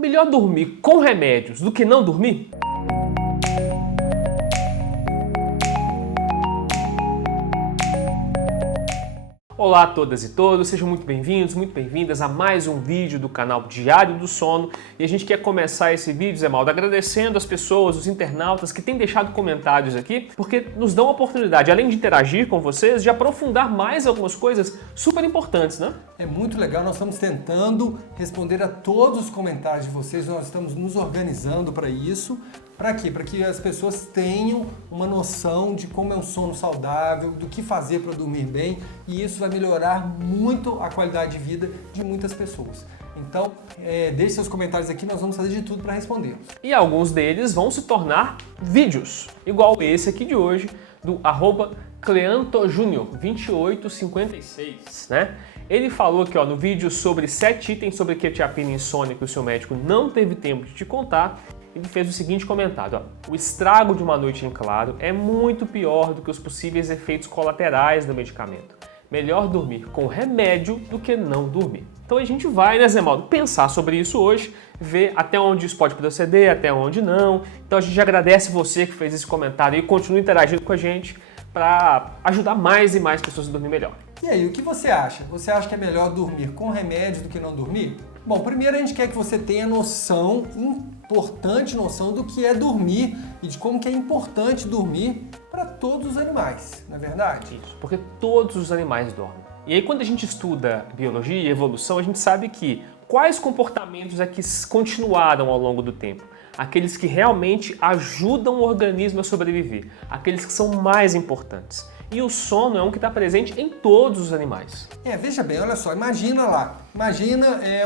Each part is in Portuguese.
Melhor dormir com remédios do que não dormir? Olá a todas e todos, sejam muito bem-vindos, muito bem-vindas a mais um vídeo do canal Diário do Sono. E a gente quer começar esse vídeo, Zé Maldo, agradecendo as pessoas, os internautas que têm deixado comentários aqui, porque nos dão a oportunidade, além de interagir com vocês, de aprofundar mais algumas coisas super importantes, né? É muito legal, nós estamos tentando responder a todos os comentários de vocês, nós estamos nos organizando para isso. Para quê? Para que as pessoas tenham uma noção de como é um sono saudável, do que fazer para dormir bem, e isso vai melhorar muito a qualidade de vida de muitas pessoas. Então, deixe seus comentários aqui, nós vamos fazer de tudo para respondê-los. E alguns deles vão se tornar vídeos, igual esse aqui de hoje, do @CleantoJúnior2856, né? Ele falou aqui, ó, no vídeo sobre 7 itens sobre quetiapina e insônia que o seu médico não teve tempo de te contar. Ele fez o seguinte comentário, ó: o estrago de uma noite em claro é muito pior do que os possíveis efeitos colaterais do medicamento. Melhor dormir com remédio do que não dormir. Então a gente vai, né, Zé Maldo, pensar sobre isso hoje, ver até onde isso pode proceder, até onde não. Então a gente agradece você que fez esse comentário e continua interagindo com a gente para ajudar mais e mais pessoas a dormir melhor. E aí, o que você acha? Você acha que é melhor dormir com remédio do que não dormir? Bom, primeiro a gente quer que você tenha importante noção do que é dormir e de como que é importante dormir para todos os animais, não é verdade? Isso, porque todos os animais dormem. E aí quando a gente estuda biologia e evolução, a gente sabe que quais comportamentos é que continuaram ao longo do tempo? Aqueles que realmente ajudam o organismo a sobreviver, aqueles que são mais importantes. E o sono é um que está presente em todos os animais. Veja bem, olha só, imagina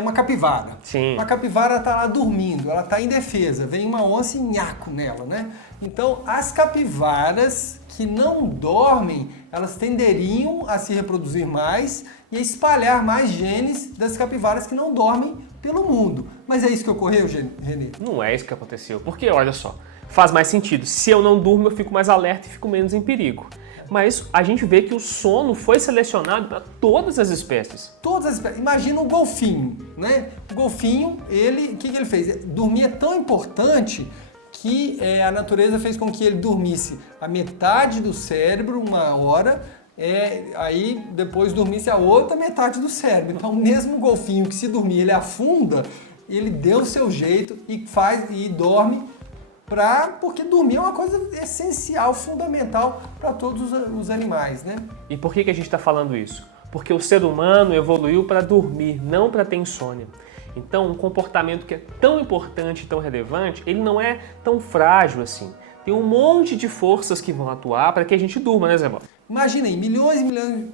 uma capivara. Sim. Uma capivara está lá dormindo, ela está indefesa, vem uma onça e nhaco nela, né? Então, as capivaras que não dormem, elas tenderiam a se reproduzir mais e a espalhar mais genes das capivaras que não dormem pelo mundo. Mas é isso que ocorreu, Renê? Não é isso que aconteceu, porque olha só, faz mais sentido. Se eu não durmo, eu fico mais alerta e fico menos em perigo. Mas a gente vê que o sono foi selecionado para todas as espécies. Todas as espécies. Imagina o golfinho, né? O golfinho, o que ele fez? Dormir é tão importante que a natureza fez com que ele dormisse a metade do cérebro, uma hora, aí depois dormisse a outra metade do cérebro. Então, mesmo o golfinho que se dormir, ele afunda, ele deu o seu jeito e dorme. Porque dormir é uma coisa essencial, fundamental para todos os animais, né? E por que a gente está falando isso? Porque o ser humano evoluiu para dormir, não para ter insônia. Então, um comportamento que é tão importante e tão relevante, ele não é tão frágil assim. Tem um monte de forças que vão atuar para que a gente durma, né, Zé Maldo? Imagina aí, milhões e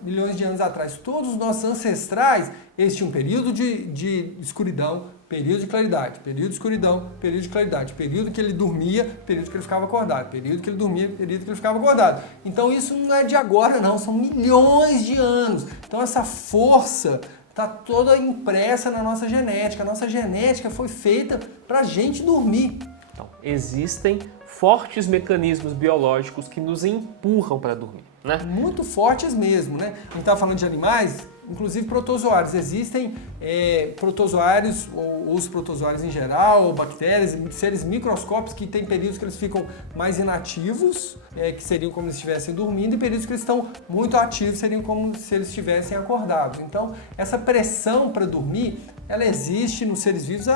milhões de anos atrás, todos os nossos ancestrais, eles tinham um período de escuridão, período de claridade, período de escuridão, período de claridade, período que ele dormia, período que ele ficava acordado, período que ele dormia, período que ele ficava acordado. Então isso não é de agora não, são milhões de anos. Então essa força está toda impressa na nossa genética. A nossa genética foi feita para a gente dormir. Então, existem fortes mecanismos biológicos que nos empurram para dormir, né? Muito fortes mesmo, né? A gente estava falando de animais, inclusive protozoários. Existem protozoários, ou os protozoários em geral, ou bactérias, seres microscópicos que têm períodos que eles ficam mais inativos, que seriam como se estivessem dormindo, e períodos que eles estão muito ativos, seriam como se eles estivessem acordados. Então, essa pressão para dormir, ela existe nos seres vivos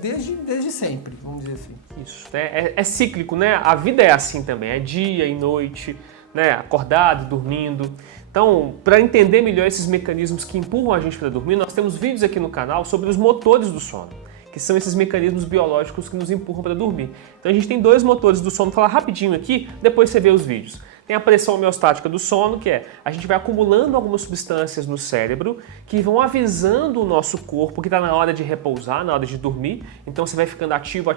desde sempre, vamos dizer assim. Isso, é cíclico, né? A vida é assim também, é dia e noite, né? Acordado, dormindo. Então, para entender melhor esses mecanismos que empurram a gente para dormir, nós temos vídeos aqui no canal sobre os motores do sono, que são esses mecanismos biológicos que nos empurram para dormir. Então a gente tem 2 motores do sono, vou falar rapidinho aqui, depois você vê os vídeos. Tem a pressão homeostática do sono, que a gente vai acumulando algumas substâncias no cérebro que vão avisando o nosso corpo que está na hora de repousar, na hora de dormir. Então você vai ficando ativo,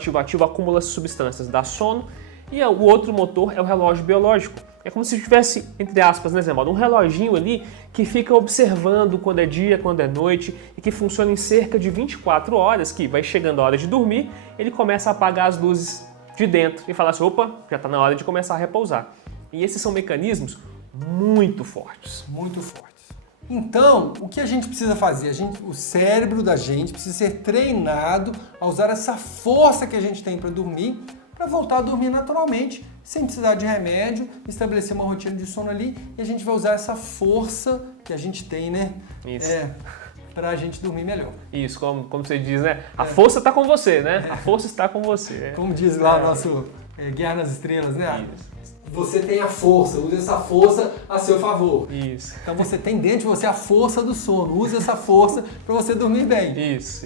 acumula essas substâncias, dá sono. E o outro motor é o relógio biológico. É como se tivesse, entre aspas, né, Zé Maldo, um reloginho ali que fica observando quando é dia, quando é noite e que funciona em cerca de 24 horas, que vai chegando a hora de dormir, ele começa a apagar as luzes de dentro e fala assim, opa, já está na hora de começar a repousar. E esses são mecanismos muito fortes. Muito fortes. Então, o que a gente precisa fazer? O cérebro da gente precisa ser treinado a usar essa força que a gente tem para dormir, para voltar a dormir naturalmente, sem precisar de remédio, estabelecer uma rotina de sono ali, e a gente vai usar essa força que a gente tem, né? Isso. Para a gente dormir melhor. Isso, como você diz, né? A força está com você, né? A força está com você. Como diz lá o nosso Guerra nas Estrelas, né? Isso. Você tem a força, use essa força a seu favor. Isso. Então você tem dentro de você a força do sono, use essa força para você dormir bem. Isso.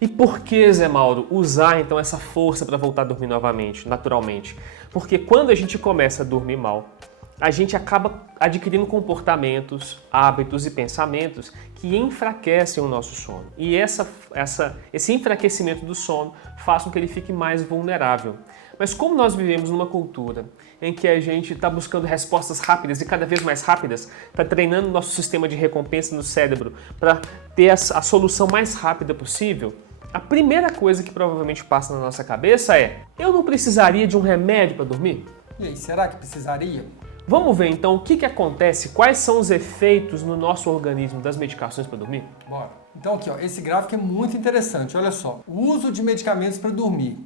E por que, Zé Mauro, usar então essa força para voltar a dormir novamente, naturalmente? Porque quando a gente começa a dormir mal, a gente acaba adquirindo comportamentos, hábitos e pensamentos que enfraquecem o nosso sono. E esse enfraquecimento do sono faz com que ele fique mais vulnerável. Mas como nós vivemos numa cultura em que a gente está buscando respostas rápidas e cada vez mais rápidas, está treinando o nosso sistema de recompensa no cérebro para ter a solução mais rápida possível, a primeira coisa que provavelmente passa na nossa cabeça é: eu não precisaria de um remédio para dormir? E aí, será que precisaria? Vamos ver então o que acontece, quais são os efeitos no nosso organismo das medicações para dormir? Bora. Então aqui, ó, esse gráfico é muito interessante, olha só. O uso de medicamentos para dormir.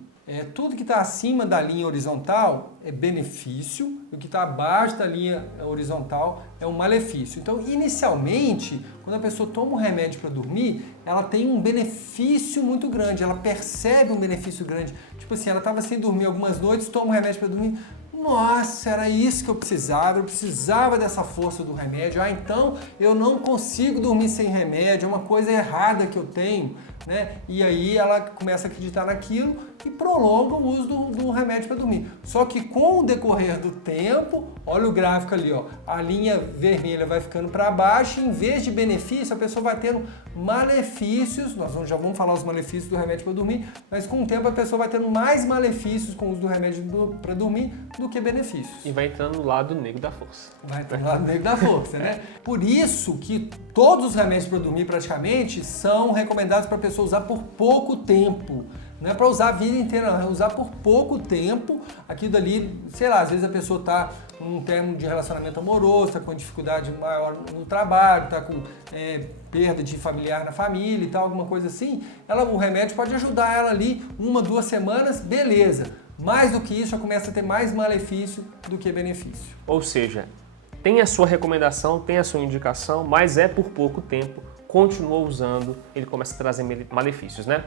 Tudo que está acima da linha horizontal é benefício, e o que está abaixo da linha horizontal é um malefício. Então, inicialmente, quando a pessoa toma um remédio para dormir, ela tem um benefício muito grande, ela percebe um benefício grande. Tipo assim, ela estava sem dormir algumas noites, toma um remédio para dormir. Nossa, era isso que eu precisava dessa força do remédio. Então eu não consigo dormir sem remédio, é uma coisa errada que eu tenho, né? E aí ela começa a acreditar naquilo e prolonga o uso do remédio para dormir. Só que com o decorrer do tempo, olha o gráfico ali, ó, a linha vermelha vai ficando para baixo, e em vez de benefício, a pessoa vai tendo malefícios. Nós já vamos falar os malefícios do remédio para dormir, mas com o tempo a pessoa vai tendo mais malefícios com o uso do remédio para dormir do que benefícios. E vai entrando no lado negro da força. Vai entrar no lado negro da força, né? Por isso que todos os remédios para dormir praticamente são recomendados para a pessoa usar por pouco tempo. Não é para usar a vida inteira, não. É usar por pouco tempo. Aquilo dali, sei lá, às vezes a pessoa está num termo de relacionamento amoroso, está com uma dificuldade maior no trabalho, está com perda de familiar na família e tal, alguma coisa assim. O remédio pode ajudar ela ali 1, 2 semanas, beleza. Mais do que isso, já começa a ter mais malefício do que benefício. Ou seja, tem a sua recomendação, tem a sua indicação, mas é por pouco tempo, continua usando, ele começa a trazer malefícios, né?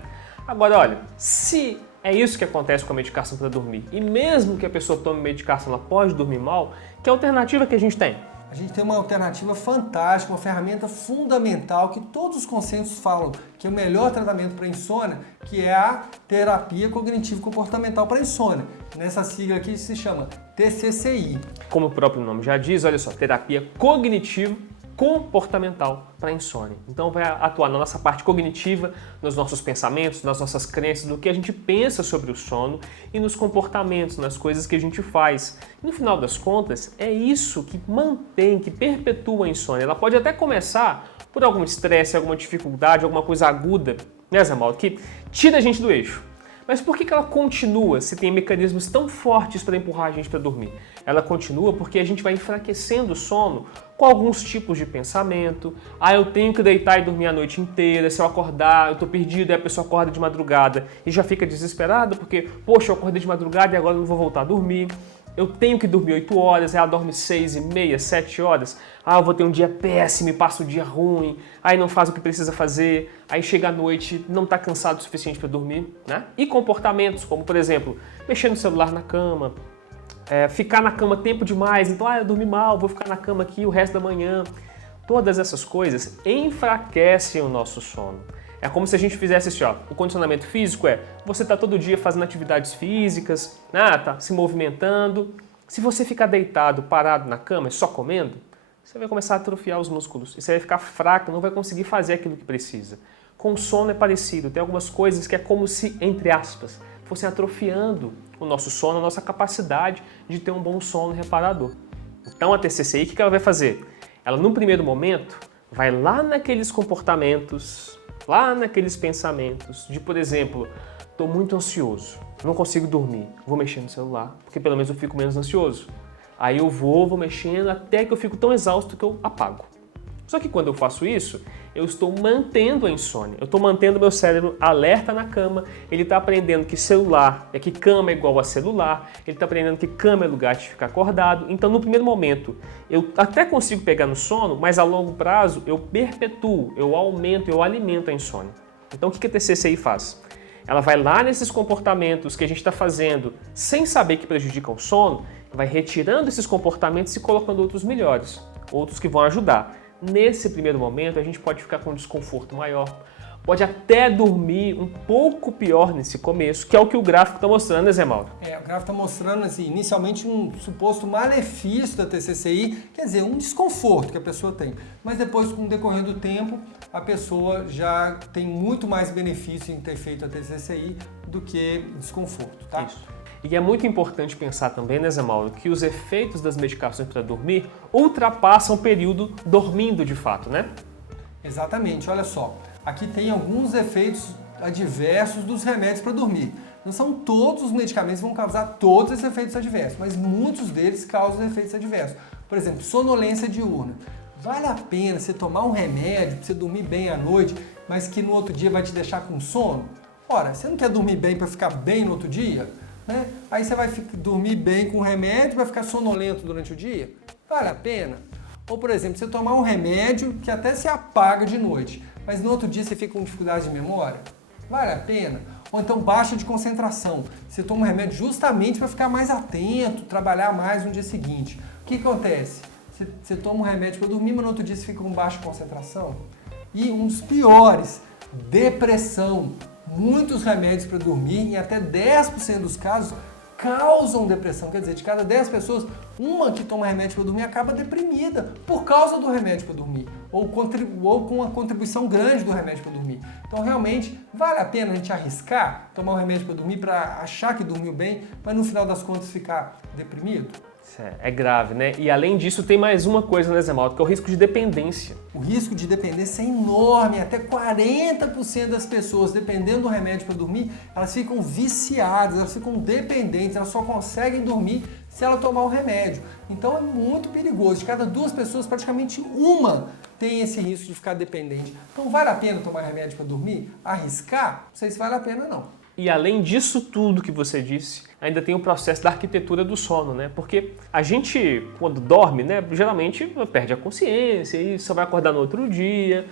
Agora, olha, se é isso que acontece com a medicação para dormir, e mesmo que a pessoa tome medicação, ela pode dormir mal, que alternativa que a gente tem? A gente tem uma alternativa fantástica, uma ferramenta fundamental que todos os consensos falam que é o melhor tratamento para insônia, que é a terapia cognitivo-comportamental para insônia. Nessa sigla aqui se chama TCCI. Como o próprio nome já diz, olha só, terapia cognitivo-comportamental para insônia. Então vai atuar na nossa parte cognitiva, nos nossos pensamentos, nas nossas crenças, no que a gente pensa sobre o sono e nos comportamentos, nas coisas que a gente faz. E no final das contas, é isso que mantém, que perpetua a insônia. Ela pode até começar por algum estresse, alguma dificuldade, alguma coisa aguda, né, Zé Mauro, que tira a gente do eixo. Mas por que ela continua se tem mecanismos tão fortes para empurrar a gente para dormir? Ela continua porque a gente vai enfraquecendo o sono com alguns tipos de pensamento. Eu tenho que deitar e dormir a noite inteira, se eu acordar, eu estou perdido, e a pessoa acorda de madrugada e já fica desesperada porque, poxa, eu acordei de madrugada e agora eu não vou voltar a dormir. Eu tenho que dormir 8 horas, ela dorme 6h30, 7 horas. Eu vou ter um dia péssimo e passo o dia ruim. Aí não faz o que precisa fazer. Aí chega à noite, não está cansado o suficiente para dormir, né? E comportamentos, como por exemplo, mexer no celular na cama, ficar na cama tempo demais. Então, eu dormi mal, vou ficar na cama aqui o resto da manhã. Todas essas coisas enfraquecem o nosso sono. É como se a gente fizesse assim, o condicionamento físico você tá todo dia fazendo atividades físicas, tá se movimentando. Se você ficar deitado, parado na cama e só comendo, você vai começar a atrofiar os músculos e você vai ficar fraco, não vai conseguir fazer aquilo que precisa. Com o sono é parecido, tem algumas coisas que é como se, entre aspas, fossem atrofiando o nosso sono, a nossa capacidade de ter um bom sono reparador. Então a TCCI, o que ela vai fazer? Ela, num primeiro momento, vai lá naqueles comportamentos, lá naqueles pensamentos de, por exemplo, estou muito ansioso, não consigo dormir, vou mexer no celular, porque pelo menos eu fico menos ansioso. Aí eu vou mexendo até que eu fico tão exausto que eu apago. Só que quando eu faço isso, eu estou mantendo a insônia, eu estou mantendo meu cérebro alerta na cama, ele está aprendendo que que cama é igual a celular, ele está aprendendo que cama é lugar de ficar acordado. Então, no primeiro momento, eu até consigo pegar no sono, mas a longo prazo eu perpetuo, eu aumento, eu alimento a insônia. Então, o que a TCCI faz? Ela vai lá nesses comportamentos que a gente está fazendo sem saber que prejudicam o sono, vai retirando esses comportamentos e colocando outros melhores, outros que vão ajudar. Nesse primeiro momento, a gente pode ficar com um desconforto maior, pode até dormir um pouco pior nesse começo, que é o que o gráfico está mostrando, né, Zé Mauro? O gráfico está mostrando, assim, inicialmente um suposto malefício da TCCI, quer dizer, um desconforto que a pessoa tem. Mas depois, com o decorrer do tempo, a pessoa já tem muito mais benefício em ter feito a TCCI do que desconforto, tá? Isso. E é muito importante pensar também, né, Zé Mauro, que os efeitos das medicações para dormir ultrapassam o período dormindo de fato, né? Exatamente, olha só. Aqui tem alguns efeitos adversos dos remédios para dormir. Não são todos os medicamentos que vão causar todos esses efeitos adversos, mas muitos deles causam efeitos adversos. Por exemplo, sonolência diurna. Vale a pena você tomar um remédio para você dormir bem à noite, mas que no outro dia vai te deixar com sono? Ora, você não quer dormir bem para ficar bem no outro dia? Né? Aí você vai dormir bem com o remédio e vai ficar sonolento durante o dia? Vale a pena? Ou, por exemplo, você tomar um remédio que até se apaga de noite, mas no outro dia você fica com dificuldade de memória? Vale a pena? Ou então baixa de concentração. Você toma um remédio justamente para ficar mais atento, trabalhar mais no dia seguinte. O que acontece? Você toma um remédio para dormir, mas no outro dia você fica com baixa concentração? E um dos piores, depressão. Muitos remédios para dormir, em até 10% dos casos, causam depressão. Quer dizer, de cada 10 pessoas, uma que toma remédio para dormir acaba deprimida por causa do remédio para dormir, ou com uma contribuição grande do remédio para dormir. Então, realmente, vale a pena a gente arriscar tomar um remédio para dormir para achar que dormiu bem, mas no final das contas ficar deprimido? Isso é grave, né? E além disso, tem mais uma coisa, né, Zé Mauro, que é o risco de dependência. O risco de dependência é enorme, até 40% das pessoas, dependendo do remédio para dormir, elas ficam viciadas, elas ficam dependentes, elas só conseguem dormir se ela tomar o remédio. Então é muito perigoso, de cada 2 pessoas, praticamente uma tem esse risco de ficar dependente. Então vale a pena tomar remédio para dormir? Arriscar? Não sei se vale a pena não. E além disso tudo que você disse, ainda tem o processo da arquitetura do sono, né? Porque a gente, quando dorme, né, geralmente perde a consciência e só vai acordar no outro dia,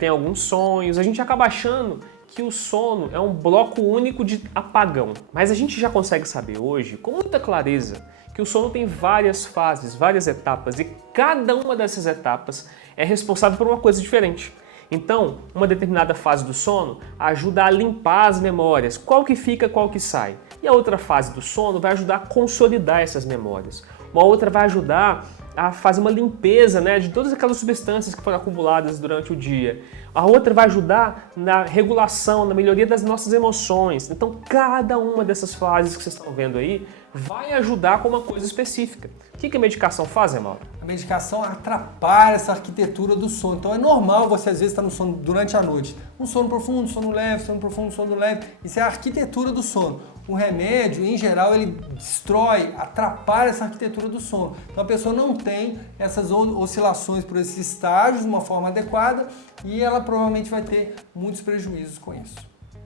tem alguns sonhos, a gente acaba achando que o sono é um bloco único de apagão. Mas a gente já consegue saber hoje, com muita clareza, que o sono tem várias fases, várias etapas, e cada uma dessas etapas é responsável por uma coisa diferente. Então, uma determinada fase do sono ajuda a limpar as memórias, qual que fica, qual que sai. E a outra fase do sono vai ajudar a consolidar essas memórias. Uma outra vai ajudar a fazer uma limpeza, né, de todas aquelas substâncias que foram acumuladas durante o dia. A outra vai ajudar na regulação, na melhoria das nossas emoções. Então, cada uma dessas fases que vocês estão vendo aí vai ajudar com uma coisa específica. O que a medicação faz, Mauro? A medicação atrapalha essa arquitetura do sono. Então é normal você às vezes estar no sono durante a noite. Um sono profundo, sono leve, sono profundo, sono leve. Isso é a arquitetura do sono. O remédio, em geral, ele destrói, atrapalha essa arquitetura do sono. Então a pessoa não tem essas oscilações por esses estágios de uma forma adequada e ela provavelmente vai ter muitos prejuízos com isso.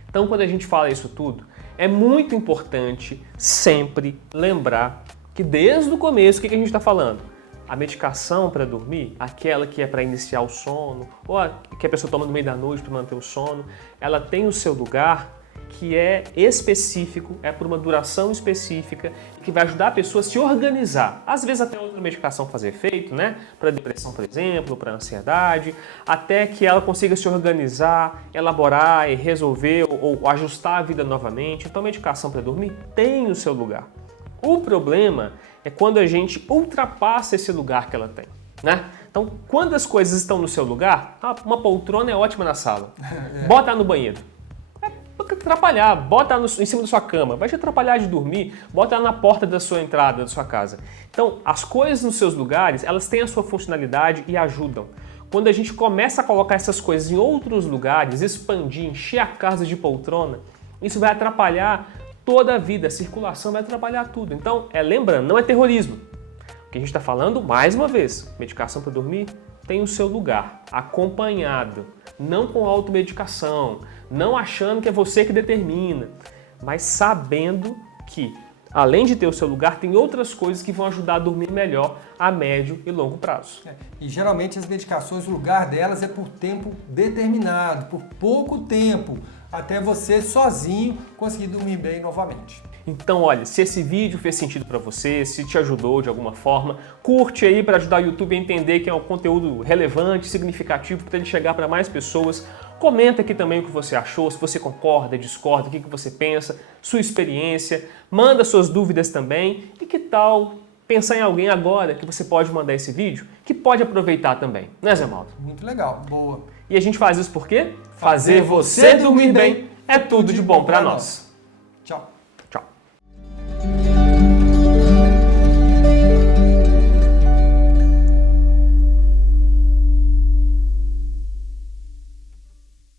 Então, quando a gente fala isso tudo, é muito importante sempre lembrar que desde o começo, o que a gente está falando? A medicação para dormir, aquela que é para iniciar o sono, ou a que a pessoa toma no meio da noite para manter o sono, ela tem o seu lugar que é específico, é por uma duração específica, que vai ajudar a pessoa a se organizar. Às vezes até outra medicação fazer efeito, né? Para depressão, por exemplo, para ansiedade, até que ela consiga se organizar, elaborar e resolver ou ajustar a vida novamente. Então a medicação para dormir tem o seu lugar. O problema é quando a gente ultrapassa esse lugar que ela tem, né? Então, quando as coisas estão no seu lugar, uma poltrona é ótima na sala. Bota no banheiro. Vai atrapalhar, bota em cima da sua cama, vai te atrapalhar de dormir, bota na porta da sua entrada, da sua casa. Então, as coisas nos seus lugares, elas têm a sua funcionalidade e ajudam. Quando a gente começa a colocar essas coisas em outros lugares, expandir, encher a casa de poltrona, isso vai atrapalhar toda a vida, a circulação vai atrapalhar tudo. Então, lembrando, não é terrorismo. O que a gente está falando, mais uma vez, medicação para dormir tem o seu lugar, acompanhado, não com automedicação, não achando que é você que determina, mas sabendo que, além de ter o seu lugar, tem outras coisas que vão ajudar a dormir melhor a médio e longo prazo. E geralmente as medicações, o lugar delas é por tempo determinado, por pouco tempo, até você sozinho conseguir dormir bem novamente. Então, olha, se esse vídeo fez sentido para você, se te ajudou de alguma forma, curte aí para ajudar o YouTube a entender que é um conteúdo relevante, significativo, para ele chegar para mais pessoas. Comenta aqui também o que você achou, se você concorda, discorda, o que você pensa, sua experiência. Manda suas dúvidas também. E que tal pensar em alguém agora que você pode mandar esse vídeo, que pode aproveitar também, né, Zé Malta? Muito legal, boa. E a gente faz isso por quê? Fazer você dormir bem é tudo de bom para nós.